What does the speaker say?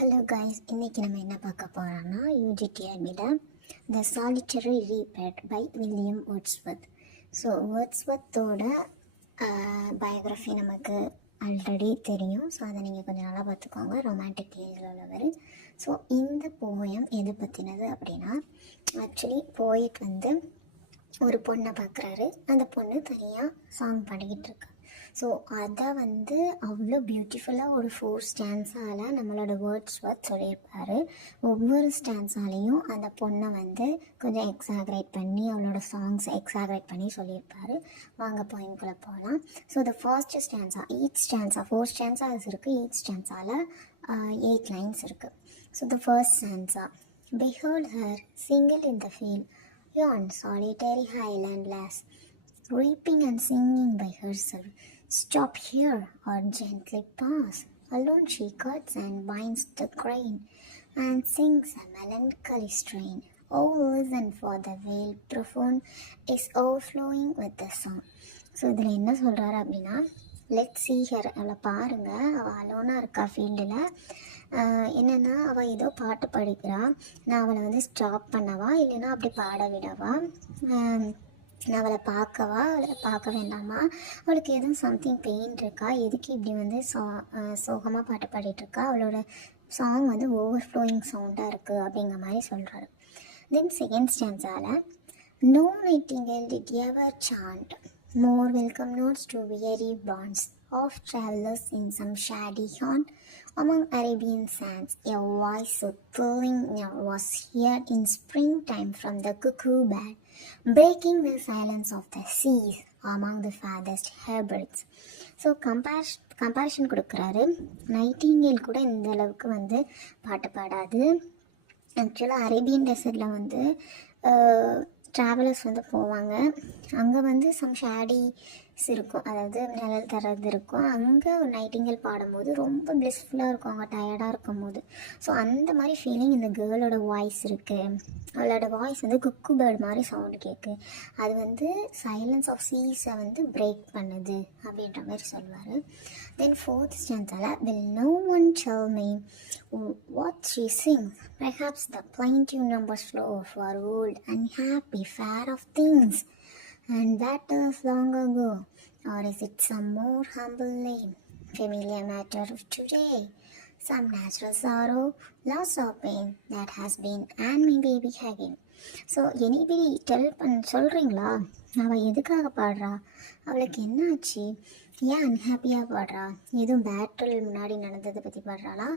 Hello guys, இன்றைக்கி நம்ம என்ன பார்க்க போகிறோம்னா யூஜிடிஆர்பியில் the solitary reaper by William Wordsworth. So வேர்ட்ஸ்வர்த்தோட பயோகிராஃபி நமக்கு ஆல்ரெடி தெரியும். ஸோ அதை நீங்கள் கொஞ்சம் நல்லா பார்த்துக்கோங்க. ரொமான்டிக் ஏஜில் உள்ளவர். ஸோ இந்த போயம் எது பற்றினது அப்படின்னா, ஆக்சுவலி போயிட் வந்து ஒரு பொண்ணை பார்க்குறாரு. அந்த பொண்ணு தனியாக சாங் பாடிக்கிட்டு இருக்கா. ஸோ அதை வந்து அவ்வளோ பியூட்டிஃபுல்லாக ஒரு 4 ஸ்டான்ஸால் நம்மளோட வேர்ட்ஸ்வர்த் சொல்லியிருப்பார். ஒவ்வொரு ஸ்டான்ஸாலையும் அந்த பொண்ணை வந்து கொஞ்சம் எக்ஸாக்ரேட் பண்ணி அவளோட சாங்ஸை எக்ஸாக்ரேட் பண்ணி சொல்லியிருப்பார். வாங்க பாயிண்ட்குள்ளே போகலாம். So the first stanza, each stanza 4 stanzas இருக்குது. ஈச் ஸ்டான்ஸால் 8 லைன்ஸ் இருக்குது. So the first stanza, behold her single in the field, yon solitary highland lass, weeping and singing by herself. Stop here or gently pass. Alone she cuts and binds the grain and sings a melancholy strain. Oh, listen, for the veil profound is overflowing with the song. So இதில் என்ன சொல்கிறாரு அப்படின்னா, let see her, அவளை பாருங்கள், அவள் அலோனாக இருக்கா ஃபீல்டில். என்னென்னா அவள் ஏதோ பாட்டு படிக்கிறா. நான் அவளை வந்து ஸ்டாப் பண்ணவா இல்லைன்னா அப்படி பாட விடவா, நான் அவளை பார்க்கவா, அவளை பார்க்க வேண்டாமா, அவளுக்கு எதுவும் சம்திங் பெயின் இருக்கா, எதுக்கு இப்படி வந்து சோகமாக பாட்டு பாடிட்டுருக்கா, அவளோட சாங் வந்து ஓவர்ஃப்ளோயிங் சவுண்டாக இருக்குது அப்படிங்கிற மாதிரி சொல்கிறாரு. தென் செகண்ட் ஸ்டான்ஸால், no nightingale did ever chaunt more welcome notes to weary bonds of travelers in some shady haunt among Arabian sands. A voice so thrilling was heard in springtime from the cuckoo bird, breaking the silence of the seas among the farthest herberts. So comparison கொடுக்குறாரு. Nightingale கூட இந்த அளவுக்கு வந்து பாட்டு பாடாது. ஆக்சுவலாக Arabian டெசர்ட்டில் வந்து travellers வந்து போவாங்க. அங்கே வந்து சம் ஷேடிஸ் இருக்கும், அதாவது நிழல் தர்றது இருக்கும். அங்கே ஒரு நைட்டிங்கேல் பாடும்போது ரொம்ப ப்ளிஸ்ஃபுல்லாக இருக்கும் அவங்க டயர்டாக இருக்கும் போது. ஸோ அந்த மாதிரி ஃபீலிங் இந்த கேர்ளோட வாய்ஸ் இருக்குது. அவளோட வாய்ஸ் வந்து குக்கு பேர்டு மாதிரி சவுண்டு கேட்கு. அது வந்து சைலன்ஸ் ஆஃப் சீஸை வந்து பிரேக் பண்ணுது அப்படின்ற மாதிரி சொல்லுவார். தென் ஃபோர்த் ஸ்டான்ஸால், will no one tell me what she sings? Perhaps the plaintive numbers flow for old and happy fair of things, and that is long ago, or is it some more humble name, familiar matter of today, some natural sorrow, loss or pain that has been and may be again. So anybody சொல்கிறீங்களா, அவள் எதுக்காக பாடுறா, அவளுக்கு என்ன ஆச்சு, ஏன் அன்ஹாப்பியாக பாடுறா, எதுவும் பேட்டில் முன்னாடி நடந்ததை பற்றி பாடுறாளா,